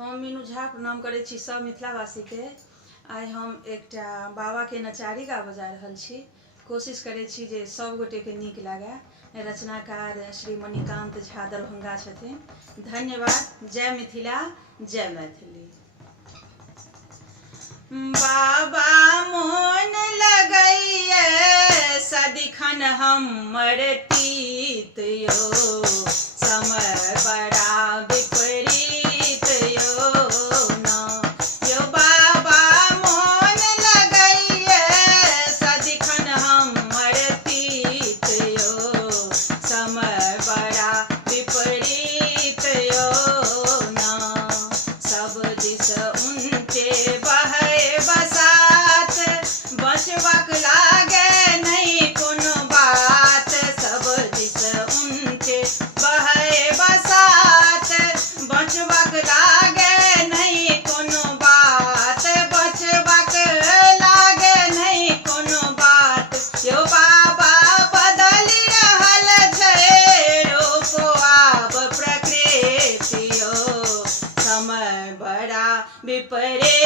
हम मीनू झा प्रणाम करै छी सब मिथिलावासी के। आइ हम एकटा बाबा के नचारी गा बजा रहल छी। कोशिश करै छी जे सब गोटे के नीक लागे। रचनाकार श्री मणिकांत झा दरभंगा छथिन। धन्यवाद। जय मिथिला, जय मैथिली। बाबा मोन लगैये सदिखन हमर तीत यो, समय बड़ा विपरीत यो न। यो बाबा मोन लगैये सदिखन हमर तीत यो, समय बड़ा विपरीत यो न। सब दिस उनके बहे बसात, बचबक लागे नहीं कोनो बात। सब दिस उनके बहे बसात, बचबक लागे नहीं कोनो बात। बचबक लागे नहीं कोनो बात। यो बाबा बदलि रहल छै रूप आब प्रकृति यो, समय बड़ा विपरीत